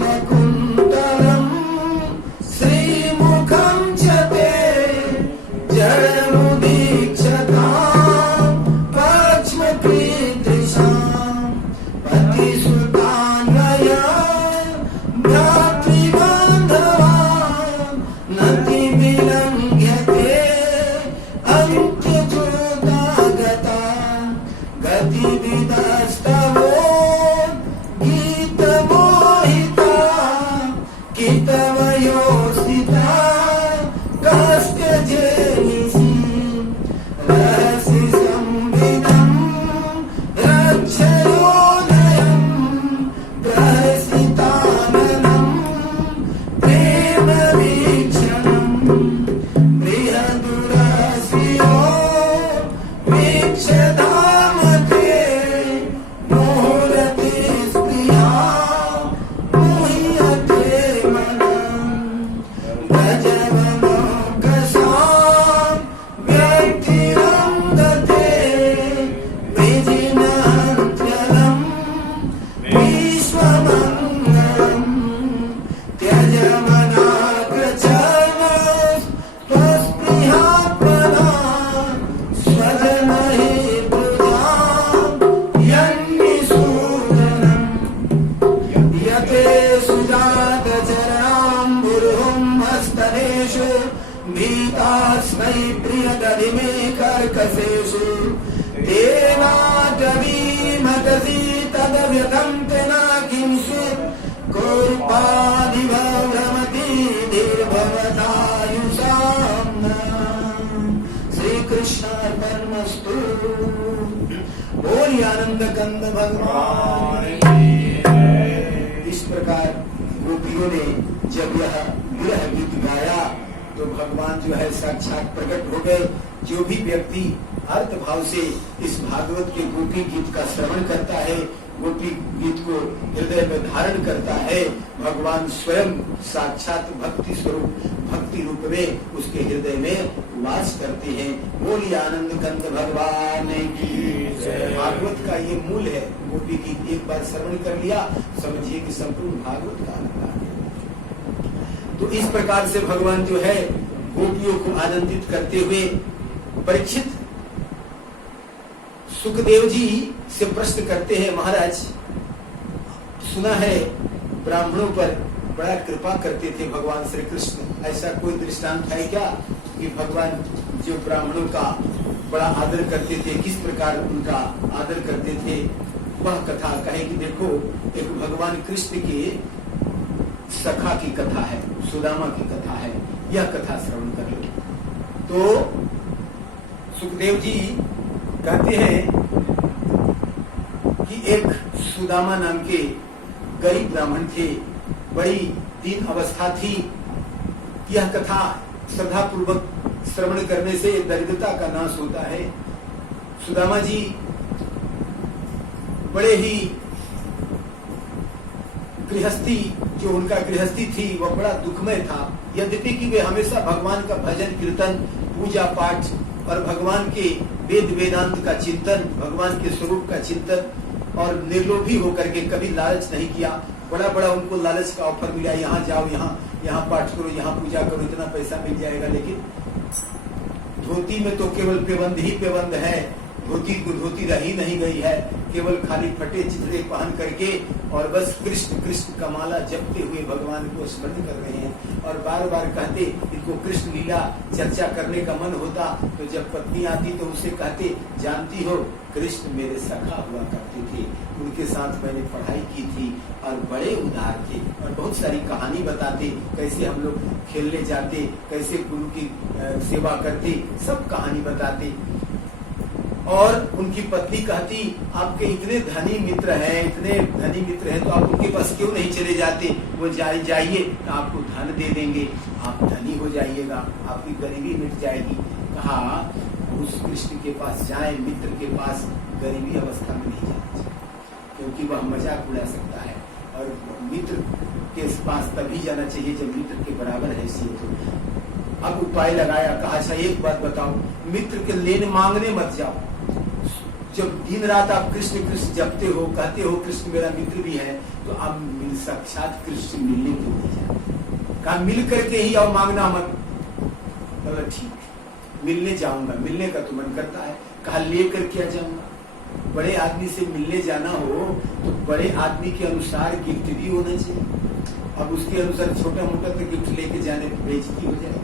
नीलकुण्डलं श्रीमुखं च ते जडमुदीक्षतां पक्ष्मकीदृशां पतिसुतान्वया भ्रातृबान्धवान् नतिविलङ्घ्यते अन्त्यचोदागता गतिविदस्तवो गीतमोहिता कितवयोस्थिता कस्त्यजेनिसि रहसि संविदं रक्षयोदयं प्रहसिताननं प्रेमवीक्षणं बृहदुरसियो वीक्षधामते मुहुरति स्त्रिया मुह्यते मनम् गजवनोकसां व्यक्तिरङ्गते विजिनहन्त्यलं विश्वमङ्गलम् त्यजमनाग्रचर्मस्वस्पृहात्मना स्वजनहि पूजां यन्निसूदनम् यते सुजातचरणाम्बुरुहं हस्तनेषु भीतास्मै प्रियदधिमे कर्कशेषु तेनाटवीमतसि तदव्यतं तेना किंसु कोपादिभ्रमति दीर्भवतायुषां श्री कृष्ण अर्पणमस्तु। बोलिए आनंद कंद भगवान की। इस प्रकार गोपियों ने जब यह विरह गीत गाया तो भगवान जो है साक्षात प्रकट हो गए। जो भी व्यक्ति अर्थ भाव से इस भागवत के गोपी गीत का श्रवण करता है, गोपी गीत को हृदय में धारण करता है, भगवान स्वयं साक्षात भक्ति स्वरूप भक्ति रूप में उसके हृदय में वास करते हैं। बोलिए आनंद कंद भगवान की जय। भागवत का ये मूल है। गोपी गीत एक बार श्रवण कर लिया, समझिए कि संपूर्ण भागवत का अलंकार है। तो इस प्रकार से भगवान जो है गोपियों को आनंदित करते हुए परीक्षित सुखदेव जी से प्रश्न करते हैं, महाराज सुना है ब्राह्मणों पर बड़ा कृपा करते थे भगवान श्री कृष्ण, ऐसा कोई दृष्टांत है क्या कि भगवान जो ब्राह्मणों का बड़ा आदर करते थे, किस प्रकार उनका आदर करते थे, वह कथा कहे कि देखो एक भगवान कृष्ण के सखा की कथा है, सुदामा की कथा है, यह कथा श्रवण कर लो। तो सुखदेव जी कहते हैं कि एक सुदामा नाम के गरीब ब्राह्मण थे, बड़ी दीन अवस्था थी। यह कथा श्रद्धा पूर्वक श्रवण करने से दरिद्रता का नाश होता है। सुदामा जी बड़े ही गृहस्थी, जो उनका गृहस्थी थी वह बड़ा दुखमय था। यद्यपि कि वे हमेशा भगवान का भजन कीर्तन पूजा पाठ और भगवान के वेद वेदांत का चिंतन, भगवान के स्वरूप का चिंतन और निर्लोभी होकर के कभी लालच नहीं किया। बड़ा बड़ा उनको लालच का ऑफर मिला, यहाँ जाओ, यहाँ पाठ करो, यहाँ पूजा करो, इतना पैसा मिल जाएगा। लेकिन धोती में तो केवल पेबंद ही पेबंद है, धोती को धोती रही नहीं गई है, केवल खाली फटे चिथड़े पहन करके और बस कृष्ण कृष्ण का माला जपते हुए भगवान को स्मरण कर रहे हैं। और बार बार कहते, इनको कृष्ण लीला चर्चा करने का मन होता तो जब पत्नी आती तो उसे कहते, जानती हो कृष्ण मेरे सखा हुआ करते थे, उनके साथ मैंने पढ़ाई की थी और बड़े उदार थे। और बहुत सारी कहानी बताते, कैसे हम लोग खेलने जाते, कैसे गुरु की सेवा करते, सब कहानी बताते। और उनकी पत्नी कहती, आपके इतने धनी मित्र हैं, इतने धनी मित्र हैं, तो आप उनके पास क्यों नहीं चले जाते? वो जाइए तो आपको धन दे देंगे, आप धनी हो जाइएगा, आपकी गरीबी मिट जाएगी। कहा उस कृष्ण के पास जाए, मित्र के पास गरीबी अवस्था में नहीं जाना चाहिए, क्योंकि वह मजाक उड़ा सकता है। और मित्र के पास तभी जाना चाहिए जब मित्र के बराबर हैसियत हो। अब उपाय लगाया, कहा अच्छा एक बात बताओ, मित्र के लेने मांगने मत जाओ, जब दिन रात आप कृष्ण कृष्ण जपते हो, कहते हो कृष्ण मेरा मित्र भी है, तो आप साक्षात कृष्ण मिलने के लिए जाते। कहा मिल करके ही आओ, मांगना मत। बोला ठीक, मिलने जाऊंगा। मिलने का तो मन करता है। कहा लेकर क्या जाऊंगा? बड़े आदमी से मिलने जाना हो तो बड़े आदमी के अनुसार गिफ्ट भी होना चाहिए। अब उसके अनुसार छोटा मोटा तो गिफ्ट लेके जाने पर बेइज्जती हो जाए।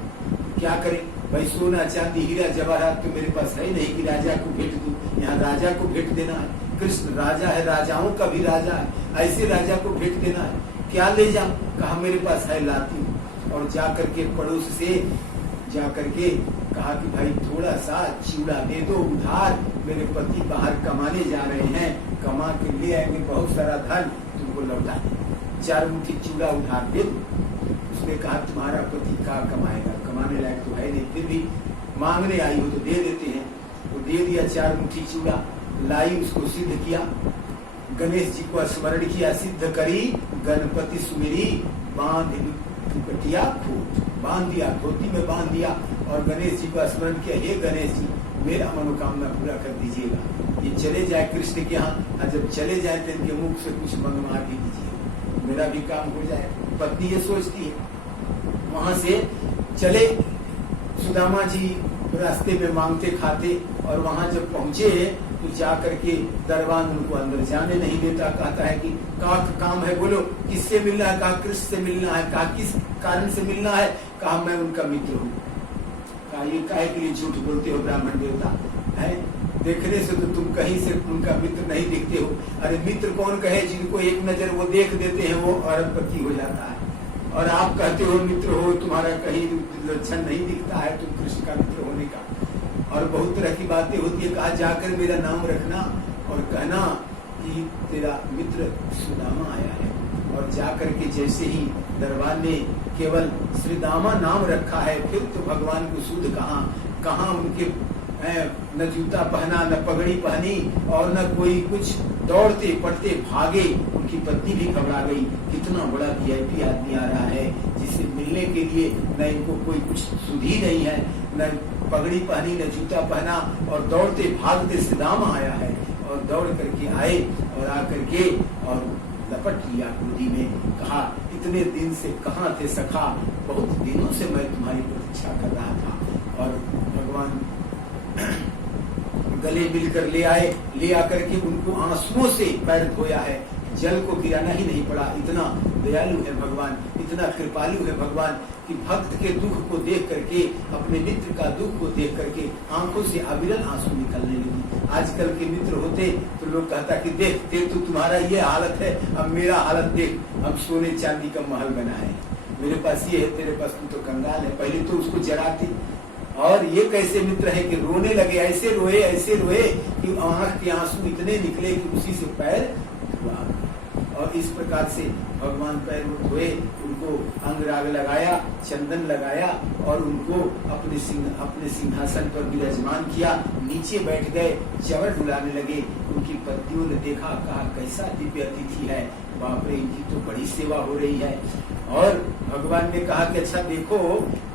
क्या करें भाई, सोना चांदी हीरा जवाहरात तो मेरे पास है नहीं कि राजा को भेंट दूं। यहाँ राजा को भेंट देना है। कृष्ण राजा है, राजाओं का भी राजा है, ऐसे राजा को भेंट देना है। क्या ले जाऊं? कहा मेरे पास है, लाती हूँ। और जा करके पड़ोस से जा करके कहा कि भाई थोड़ा सा चूड़ा दे दो उधार, मेरे पति बाहर कमाने जा रहे हैं, कमा के ले आएंगे बहुत सारा धन, तुमको लौटा दे। 4 मुट्ठी चूड़ा उधार दे दो। उसने कहा तुम्हारा पति क्या कमाएगा, कमाने लायक तो है नहीं, फिर भी मांगने आई हो तो दे देते हैं। वो दे दिया 4 मुट्ठी चूड़ा, लाई, उसको सिद्ध किया, गणेश जी को स्मरण किया, सिद्ध करी गणपति सुमिरी, बांध दुपटिया खूट, बांध दिया, धोती में बांध दिया और गणेश जी को स्मरण किया, हे गणेश जी मेरा मनोकामना पूरा कर दीजिएगा। ये चले जाए कृष्ण के यहाँ, और जब चले जाए तो इनके मुख से कुछ मंगवा भी दीजिए, मेरा भी काम हो जाए। पत्नी ये सोचती है। वहां से चले सुदामा जी, रास्ते में मांगते खाते, और वहां जब पहुंचे तो जा करके दरबान उनको अंदर जाने नहीं देता। कहता है कि का काम है, बोलो किससे मिलना है? कहा कृष्ण से मिलना है। कहा किस कारण से मिलना है? कहा मैं उनका मित्र हूँ। कहा ये काहे के लिए झूठ बोलते हो ब्राह्मण देवता है? देखने से तो तुम कहीं से उनका मित्र नहीं दिखते हो। अरे मित्र कौन कहे, जिनको एक नजर वो देख देते हैं वो अरबपति हो जाता है, और आप कहते हो मित्र हो, तुम्हारा कहीं लक्षण नहीं दिखता है तुम कृष्ण का मित्र होने का। और बहुत तरह की बातें होती है। कहा जाकर मेरा नाम रखना और कहना कि तेरा मित्र सुदामा आया है। और जाकर के जैसे ही दरबार ने केवल श्रीदामा नाम रखा है, फिर तो भगवान को शुद्ध कहाँ उनके न जूता पहना, न पगड़ी पहनी, और न कोई कुछ, दौड़ते पड़ते भागे। उनकी पत्नी भी घबरा गई, कितना बड़ा VIP आदमी आ रहा है जिससे मिलने के लिए न इनको कोई कुछ सुध ही नहीं है, न पगड़ी पहनी, न जूता पहना, और दौड़ते भागते सुदामा आया है। और दौड़ करके आए और आकर के और लपट लिया गोदी में। कहा इतने दिन से कहाँ थे सखा, बहुत दिनों से मैं तुम्हारी प्रतीक्षा कर रहा था। और भगवान गले मिलकर ले आए, ले आकर के उनको आंसुओं से पैर धोया है, जल को गिराना ही नहीं पड़ा। इतना दयालु है भगवान, इतना कृपालु है भगवान कि भक्त के दुख को देख करके, अपने मित्र का दुख को देख करके आंखों से अविरल आंसू निकलने लगी। आजकल के मित्र होते तो लोग कहता कि देख तो तुम्हारा ये हालत है, अब मेरा हालत देख, अब सोने चांदी का महल बना है, मेरे पास ये है, तेरे पास तू तो कंगाल है। पहले तो उसको जराते। और ये कैसे मित्र है कि रोने लगे, ऐसे रोए कि आंख के आंसू इतने निकले कि उसी से पैर धुआ। और इस प्रकार से भगवान पैर धोए, उनको अंगराग लगाया, चंदन लगाया, और उनको अपने सिंहासन पर विराजमान किया। नीचे बैठ गए, चवर डुलाने लगे। उनकी पत्नियों ने देखा, कहा कैसा दिव्य अतिथि है, बाप रे इनकी तो बड़ी सेवा हो रही है। और भगवान ने कहा कि अच्छा देखो,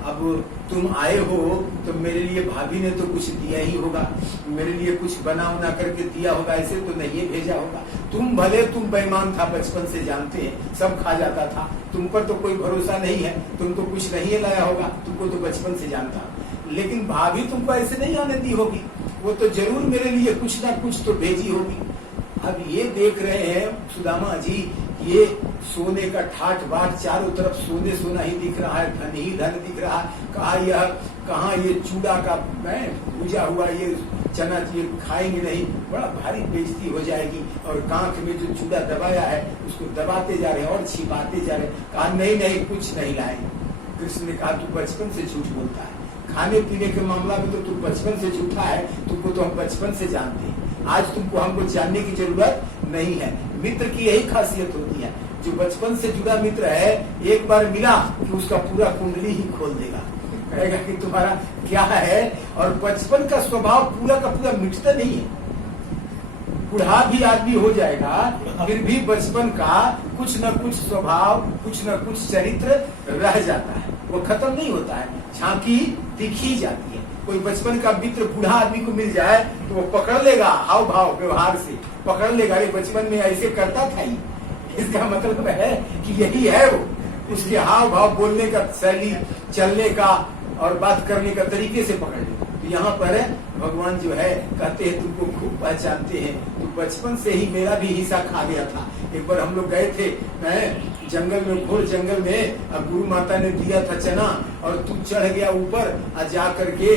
अब तुम आए हो तो मेरे लिए भाभी ने तो कुछ दिया ही होगा, मेरे लिए कुछ बना करके दिया होगा, ऐसे तो नहीं भेजा होगा। तुम भले, तुम बेईमान था, बचपन से जानते हैं, सब खा जाता था, तुम पर तो कोई भरोसा नहीं है, तुम तो कुछ नहीं लाया होगा, तुमको तो बचपन से जानता। लेकिन भाभी तुमको ऐसे नहीं आने दी होगी, वो तो जरूर मेरे लिए कुछ ना कुछ तो भेजी होगी। अब ये देख रहे हैं सुदामा जी, ये सोने का ठाठ बाट, चारों तरफ सोने सोना ही दिख रहा है, धन ही धन दिख रहा है। कहाँ ये चूड़ा का भूजा हुआ ये चना ये खाएंगे नहीं, बड़ा भारी बेइज्जती हो जाएगी। और कांख में जो चूड़ा दबाया है उसको दबाते जा रहे हैं और छिपाते जा रहे हैं। कहा नहीं कुछ नहीं लाए। कृष्ण ने कहा तू बचपन से झूठ बोलता है, खाने पीने के मामला में तो तू बचपन से झूठा है, तुमको तो हम बचपन से जानते हैं, आज तुमको हमको जानने की जरूरत नहीं है। मित्र की यही खासियत होती है, जो बचपन से जुड़ा मित्र है, एक बार मिला कि उसका पूरा कुंडली ही खोल देगा, कहेगा कि तुम्हारा क्या है। और बचपन का स्वभाव पूरा का पूरा मिटता नहीं है, बूढ़ा भी आदमी हो जाएगा फिर भी बचपन का कुछ न कुछ स्वभाव, कुछ न कुछ चरित्र रह जाता है, वो खत्म नहीं होता है, झांकी दिखी जाती है। कोई बचपन का मित्र बूढ़ा आदमी को मिल जाए तो वो पकड़ लेगा, हाव भाव व्यवहार से पकड़ लेगा, अरे बचपन में ऐसे करता था ही। इसका मतलब है कि यही है वो, उसके हाव भाव, बोलने का शैली, चलने का और बात करने का तरीके से पकड़ लेगा। तो यहाँ पर भगवान जो है कहते हैं तुमको खूब पहचानते हैं, तो बचपन से ही मेरा भी हिस्सा खा गया था। एक बार हम लोग गए थे जंगल में, घोर जंगल में, और गुरु माता ने दिया था चना और तू चढ़ गया ऊपर और जा करके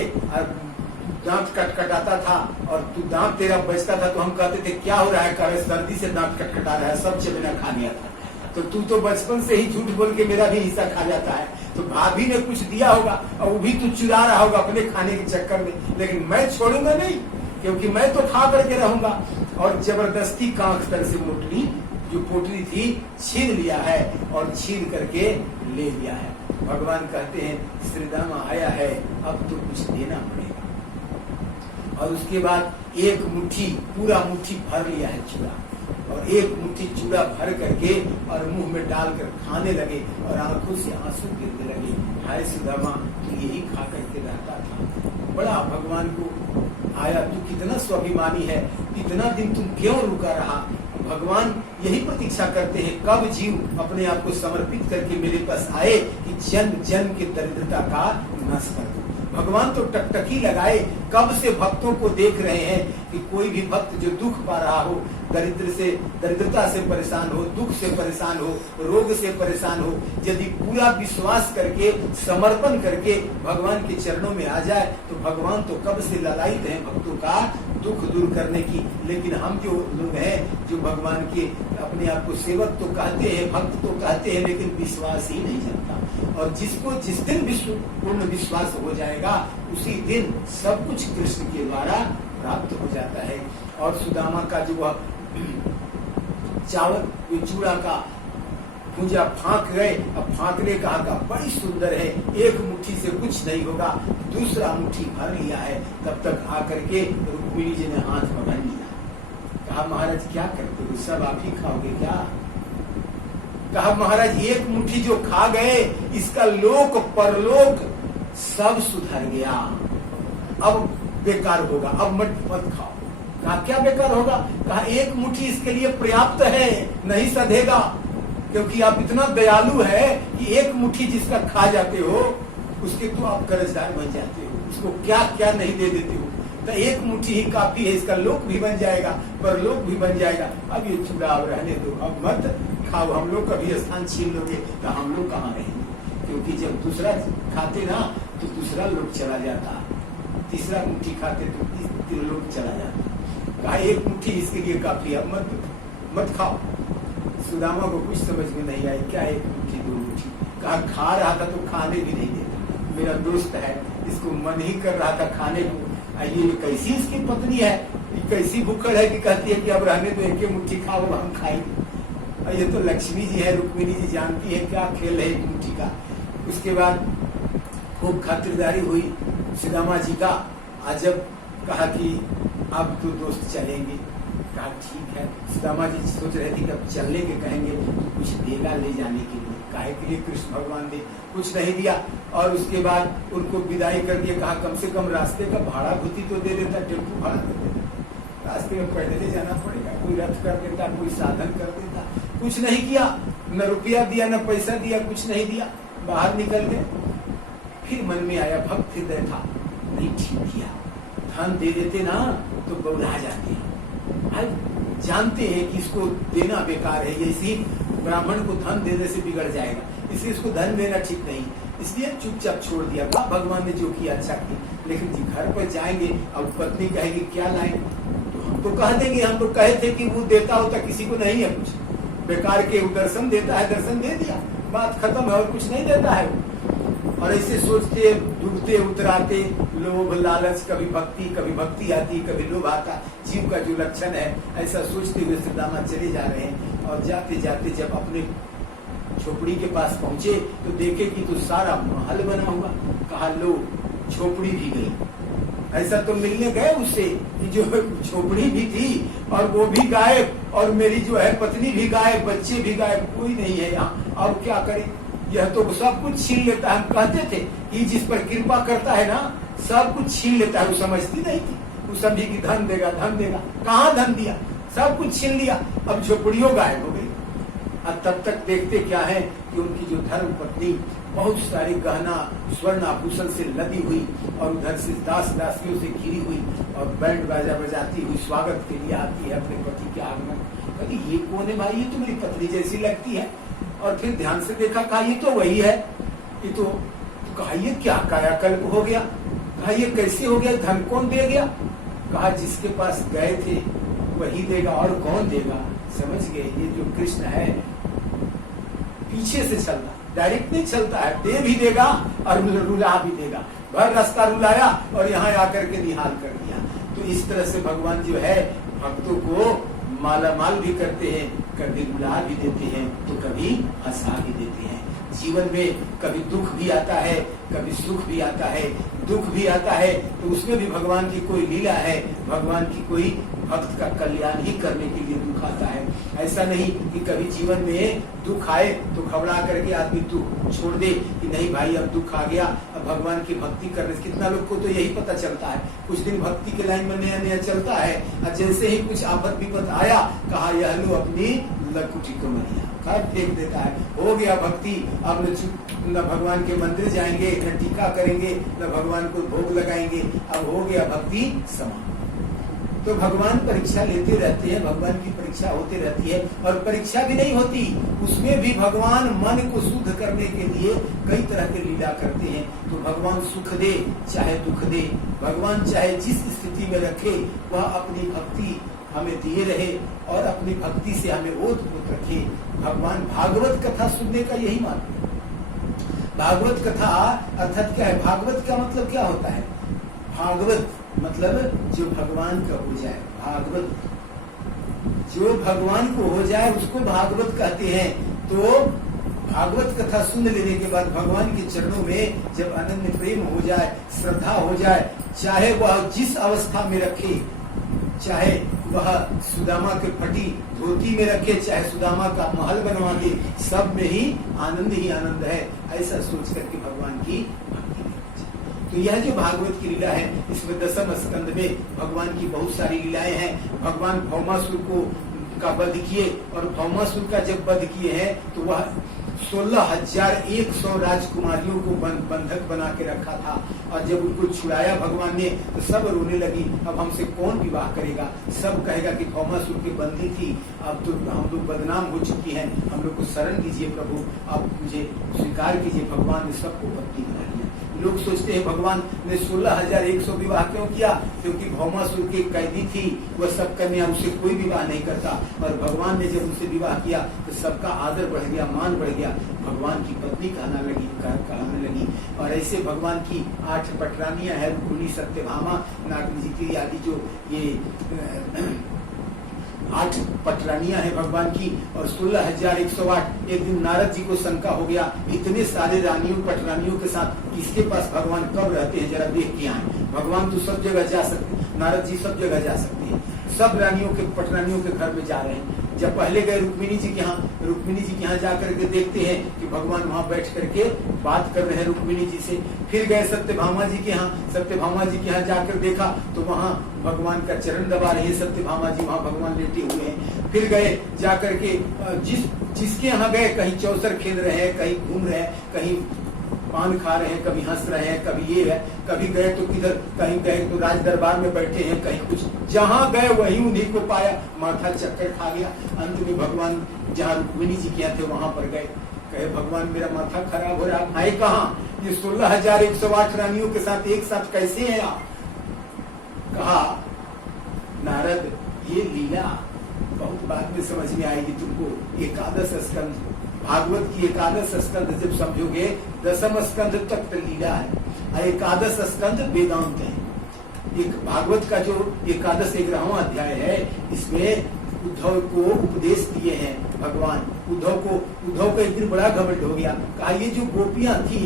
दांत कटकटाता था और तू दांत तेरा बचता था, तो हम कहते थे क्या हो रहा है, कह रहे सर्दी से दांत कटकटा रहा है, सब चबना खा गया था। तो तू तो बचपन से ही झूठ बोल के मेरा भी हिस्सा खा जाता है। तो भाभी ने कुछ दिया होगा और वो भी तू चुरा रहा होगा अपने खाने के चक्कर में, लेकिन मैं छोड़ूंगा नहीं, क्योंकि मैं तो खा करके रहूंगा। और जबरदस्ती कांख तर से मोटली जो पोटली थी छीन लिया है और छीन करके ले लिया है। भगवान कहते हैं श्रीदामा आया है, अब तो कुछ देना पड़ेगा। और उसके बाद एक मुट्ठी, पूरा मुट्ठी भर लिया है चूड़ा, और एक मुट्ठी चूड़ा भर करके और मुंह में डालकर खाने लगे और आंखों से आंसू गिरने लगे। हाय सुदामा, तू यही खा करके रहता था। बड़ा भगवान को आया, तू कितना स्वाभिमानी है, इतना दिन तुम क्यों रुका रहा। भगवान यही प्रतीक्षा करते हैं कब जीव अपने आप को समर्पित करके मेरे पास आए कि जन्म जन्म की दरिद्रता का नाश कर दो। भगवान तो टकटकी लगाए, कब से भक्तों को देख रहे हैं कि कोई भी भक्त जो दुख पा रहा हो, दरिद्रता से परेशान हो, दुख से परेशान हो, रोग से परेशान हो, यदि पूरा विश्वास करके समर्पण करके भगवान के चरणों में आ जाए तो भगवान तो कब से ललायित हैं भक्तों का दुख दूर करने की। लेकिन हम जो लोग हैं जो भगवान के अपने आप को सेवक तो कहते हैं, भक्त तो कहते हैं, लेकिन विश्वास ही नहीं चलता। और जिसको जिस दिन पूर्ण विश्वास हो जाएगा उसी दिन सब कुछ कृष्ण के द्वारा प्राप्त हो जाता है। और सुदामा का जो वह चावल चूड़ा का पूजा फांक गए, अब फांकने का बड़ी सुंदर है, एक मुट्ठी से कुछ नहीं होगा, दूसरा मुट्ठी भर लिया है। तब तक आकर के रुक्मिणी जी ने हाथ पकड़ लिया। कहा महाराज क्या करते हो, सब आप ही खाओगे क्या। कहा महाराज एक मुट्ठी जो खा गए इसका लोक परलोक सब सुधर गया, अब बेकार होगा, अब मत खाओ। कहा क्या बेकार होगा। कहा एक मुट्ठी इसके लिए पर्याप्त है, नहीं सधेगा, क्योंकि आप इतना दयालु है कि एक मुट्ठी जिसका खा जाते हो उसके तो आप कर्जदार बन जाते हो, उसको क्या क्या नहीं दे देते हो। तो एक मुट्ठी ही काफी है, इसका लोक भी बन जाएगा, परलोक भी बन जाएगा। अब ये चूड़ा अब रहने दो, अब मत खाओ, हम लोग का भी स्थान छीन लोगे तो हम लोग कहाँ रहेंगे। क्योंकि जब दूसरा खाते ना तो दूसरा लोग चला जाता, तीसरा मुट्ठी खाते तो तीसरा लोग चला जाता। कहा एक मुट्ठी इसके लिए काफी है, मत खाओ। सुदामा को कुछ समझ में नहीं आई, क्या एक मुट्ठी दो मुट्ठी। कहा खा रहा था तो खाने भी नहीं देता, मेरा दोस्त है, इसको मन ही कर रहा था खाने को। ये कैसी इसकी पत्नी है, कैसी भूखड़ है कि कहती है कि अब रहने तो एक मुट्ठी खाओ, हम खाएंगे। ये तो लक्ष्मी जी है, रुक्मिणी जी जानती है क्या खेल है एक मुट्ठी का। उसके बाद खूब खातिरदारी हुई सुदामा जी का। आज जब कहा कि अब तो दोस्त चलेंगे, कहा ठीक है। सुदामा जी सोच रहे थे कि अब चलने के कहेंगे तो कुछ देगा ले जाने के लिए, काहे के लिए कृष्ण भगवान दे, कुछ नहीं दिया। और उसके बाद उनको विदाई कर दिया। कहा कम से कम रास्ते का भाड़ा भूति तो दे देता, टेम्पो भाड़ा दे देता, रास्ते में पैदल जाना पड़ेगा, कोई रथ कर देता, कोई साधन कर देता, कुछ नहीं किया, न रुपया दिया न पैसा दिया, कुछ नहीं दिया, बाहर निकल गए। फिर मन में आया भक्त हृदय था, नहीं ठीक किया, धन दे देते ना तो बौला जाते हैं, जानते हैं कि इसको देना बेकार है, इसी ब्राह्मण को धन देने से बिगड़ जाएगा, इसलिए इसको धन देना ठीक नहीं, इसलिए चुपचाप छोड़ दिया। भगवान ने जो किया अच्छा किया। लेकिन जी घर पर जाएंगे, अब पत्नी कहेगी क्या लाएंगे, तो हम तो कह देंगे, हम तो कहे थे कि वो देता होता, किसी को नहीं है कुछ, बेकार के वो दर्शन देता है, दर्शन दे दिया, बात खत्म है, और कुछ नहीं देता है। और ऐसे सोचते डूबते उतराते, लोभ लालच, कभी भक्ति आती, कभी लोभ आता, जीव का जो लक्षण है, ऐसा सोचते हुए सुदामा चले जा रहे हैं। और जाते जाते जब अपने झोपड़ी के पास पहुंचे तो देखे कि तो सारा महल बना हुआ। कहा लो झोपड़ी भी गई। ऐसा तो मिलने गए उससे कि जो झोपड़ी भी थी और वो भी गायब, और मेरी जो है पत्नी भी गायब, बच्चे भी गायब, कोई नहीं है यहाँ, और क्या करें। यह तो सब कुछ छीन लेता है। हम कहते थे कि जिस पर कृपा करता है ना, सब कुछ छीन लेता है। वो समझती नहीं थी, वो समझी कि धन देगा धन देगा। कहाँ धन दिया, सब कुछ छीन लिया। अब झोपड़ियों गायब हो गई। अब तब तक देखते क्या है कि उनकी जो धर्म पत्नी बहुत सारे गहना स्वर्ण आभूषण से लदी हुई और उधर से दास दासियों से घिरी हुई और बैंड बाजा बजाती हुई स्वागत के लिए आती है अपने पति के आगमन। कहती ये कौन है भाई, ये तो मेरी पत्नी जैसी लगती है। और फिर ध्यान से देखा, कहा ये तो वही है। ये तो कहा ये क्या कायाकल्प हो गया, कहा ये कैसे हो गया, धन कौन दे गया। कहा जिसके पास गए थे वही देगा, और कौन देगा। समझ गए, ये जो कृष्ण है पीछे से चलता, डायरेक्ट नहीं चलता है, दे भी देगा और रुला भी देगा। भर रास्ता रुलाया और यहाँ आकर के निहाल कर दिया। तो इस तरह से भगवान जो है भक्तों को माला माल भी करते हैं, कभी रुला भी देते हैं तो कभी हंसा भी देते हैं। जीवन में कभी दुख भी आता है, कभी सुख भी आता है। दुख भी आता है तो उसमें भी भगवान की कोई लीला है, भगवान की कोई भक्त का कल्याण ही करने के लिए दुख आता है। ऐसा नहीं कि कभी जीवन में दुख आए तो घबरा करके आदमी दुख छोड़ दे कि नहीं भाई अब दुख आ गया, अब भगवान की भक्ति करने से। कितना लोग को तो यही पता चलता है, कुछ दिन भक्ति के लाइन में नया नया चलता है और जैसे ही कुछ आफत विपत आया, कहा यह लो अपनी लकुटी को मरिया, फेंक देता है। हो गया भक्ति, अब न भगवान के मंदिर जाएंगे, न टीका करेंगे, न भगवान को भोग लगाएंगे, अब हो गया भक्ति समाप्त। तो भगवान परीक्षा लेते रहते हैं, भगवान की परीक्षा होती रहती है। और परीक्षा भी नहीं होती, उसमें भी भगवान मन को शुद्ध करने के लिए कई तरह के लीला करते हैं। तो भगवान सुख दे चाहे दुख दे, भगवान चाहे जिस स्थिति में रखे, वह अपनी भक्ति हमें दिए रहे और अपनी भक्ति से हमें ओत-पोत रखे। भगवान भागवत कथा सुनने का यही मतलब। भागवत कथा अर्थात क्या है, भागवत का मतलब क्या होता है। भागवत मतलब जो भगवान का हो जाए, भागवत जो भगवान को हो जाए उसको भागवत कहते हैं। तो भागवत कथा सुन लेने के बाद भगवान के चरणों में जब अनन्य प्रेम हो जाए, श्रद्धा हो जाए, चाहे वह जिस अवस्था में रखे, चाहे वह सुदामा के फटी धोती में रखे, चाहे सुदामा का महल बनवा दे, सब में ही आनंद है। ऐसा सोच करके भगवान की भक्ति करनी। तो यह जो भागवत की लीला है, इसमें दसम स्कंद में भगवान की बहुत सारी लीलाएं हैं। भगवान भौमासुर का वध किए और भौमासुर का जब वध किए हैं तो वह 16,100 राजकुमारियों को बंधक बना के रखा था। और जब उनको छुड़ाया भगवान ने तो सब रोने लगी, अब हमसे कौन विवाह करेगा। सब कहेगा कि भौमासुर की बंदी थी, अब तो हम लोग बदनाम हो चुकी हैं, हम लोग को शरण दीजिए प्रभु, अब मुझे स्वीकार कीजिए। भगवान ने सबको पत्नी बना लिया। लोग सोचते हैं भगवान ने 16,100 विवाह क्यों किया, क्योंकि भौमासुर की कैदी थी वह सब कन्या, उसे कोई विवाह नहीं करता। और भगवान ने जब उनसे विवाह किया तो सबका आदर बढ़ गया, मान बढ़ गया, भगवान की पत्नी कहने लगी। और ऐसे भगवान की 8 पटरानियां है, रुक्मिणी, सत्यभामा, नारद जी की आदि जो ये 8 पटरानियां हैं भगवान की। और 16,108। एक दिन नारद जी को शंका हो गया, इतने सारे रानियों पटरानियों के साथ किसके पास भगवान कब रहते हैं, जरा देख के आए। भगवान तो सब जगह जा सकते, नारद जी सब जगह जा सकते हैं, सब रानियों के पटरानियों के घर में जा रहे हैं। जब पहले गए रुक्मिणी जी के यहाँ जाकर के देखते हैं कि भगवान वहाँ बैठ करके बात कर रहे हैं रुक्मिणी जी से। फिर गए सत्यभामा जी के यहाँ जाकर देखा तो वहाँ भगवान का चरण दबा रहे हैं सत्यभामा जी, वहाँ भगवान लेटे हुए हैं। फिर गए जाकर के जिसके यहाँ गए, कहीं चौसर खेल रहे हैं, कहीं घूम रहे हैं, कहीं पान खा रहे हैं, कभी हंस रहे हैं, कभी ये है, कभी गए तो किधर, कहीं गए तो राज दरबार में बैठे हैं, कहीं कुछ, जहाँ गए वहीं उन्हीं को पाया, माथा चक्कर खा गया। अंत में भगवान जहाँ रुक्मिणी जी किया थे वहां पर गए, कहे भगवान मेरा माथा खराब हो रहा, आप आए कहाँ, ये 16,108 रानियों के साथ एक साथ कैसे हैं आप। कहा नारद ये लीला बहुत बाद में समझ में आएगी तुमको। एकादश स्कंद भागवत की एकादश स्कंद जब समझोगे, दसम स्कंद तक तो लीला है, एकादश स्कंद वेदांत है। एक भागवत का जो एकादश 11वां अध्याय है, इसमें उद्धव को उपदेश दिए हैं भगवान। उद्धव को एक दिन बड़ा घमंड हो गया, कहा ये जो गोपियां थी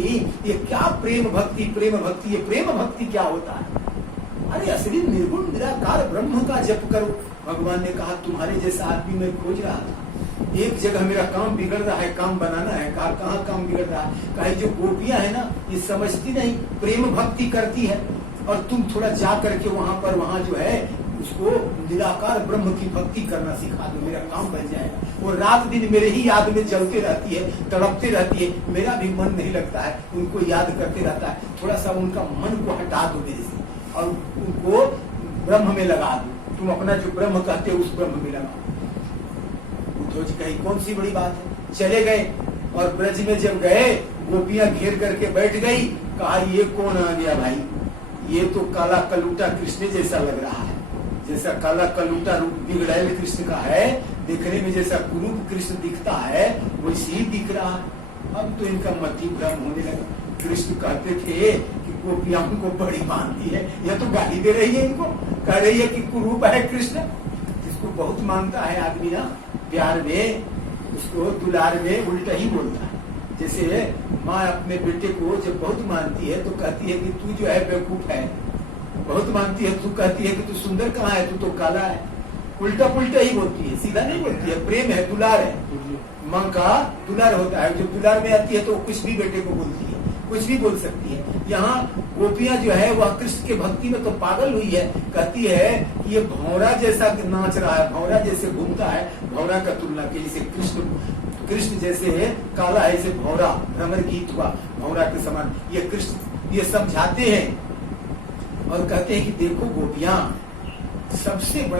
ये क्या प्रेम भक्ति, ये प्रेम भक्ति क्या होता है। अरे असली निर्गुण निराकार ब्रह्म का जप करो। भगवान ने कहा तुम्हारे जैसा आदमी मैं खोज रहा था, एक जगह मेरा काम बिगड़ रहा है, काम बनाना है। कहा कहाँ काम बिगड़ रहा है? कहा जो गोपियां है ना, ये समझती नहीं, प्रेम भक्ति करती है, और तुम थोड़ा जा करके वहां जो है उसको निराकार ब्रह्म की भक्ति करना सिखा दो, मेरा काम बन जाएगा। वो रात दिन मेरे ही याद में जलती रहती है, तड़पती रहती है, मेरा भी मन नहीं लगता है, उनको याद करते रहता है। थोड़ा सा उनका मन को हटा दो मेरे से और उनको ब्रह्म में लगा दो। तुम अपना जो ब्रह्म कहते हो उस ब्रह्म में लगा। उद्धव जी कही कौन सी बड़ी बात है। चले गए और ब्रज में जब गए, गोपियां घेर करके बैठ गई। कहा ये कौन आ गया भाई? ये तो काला कलूटा कृष्ण जैसा लग रहा है, जैसा काला कलूटा रूप बिगड़ैल कृष्ण का है, देखने में जैसा कुरूप कृष्ण दिखता है वैसे ही दिख रहा है। अब तो इनका मति भ्रम होने लगा। कृष्ण कहते थे कि गोपियां को बड़ी मानती है, यह तो गाली दे रही है इनको, कह रही है कि कुरूप है कृष्ण। जिसको बहुत मानता है आदमी ना, प्यार में उसको दुलार में उल्टा ही बोलता है। जैसे माँ अपने बेटे को जब बहुत मानती है तो कहती है कि तू जो है बेवकूफ है, बहुत मानती है, तू कहती है कि तू सुंदर कहाँ है, तू तो काला है। उल्टा पुल्टा ही बोलती है, सीधा नहीं बोलती है। प्रेम है, दुलार है, माँ का दुलार होता है। जब दुलार में आती है तो कुछ भी बेटे को बोलती है, कुछ भी बोल सकती है। यहाँ गोपियां जो है वह कृष्ण के भक्ति में तो पागल हुई है। कहती है कि ये भौरा जैसा नाच रहा है, भौरा जैसे घूमता है, भौरा का तुलना की जैसे कृष्ण जैसे काला है, जैसे भौरा, भ्रमर गीत हुआ भौरा के समान। ये कृष्ण ये समझाते हैं और कहते हैं कि देखो गोपियां, सबसे बड़ा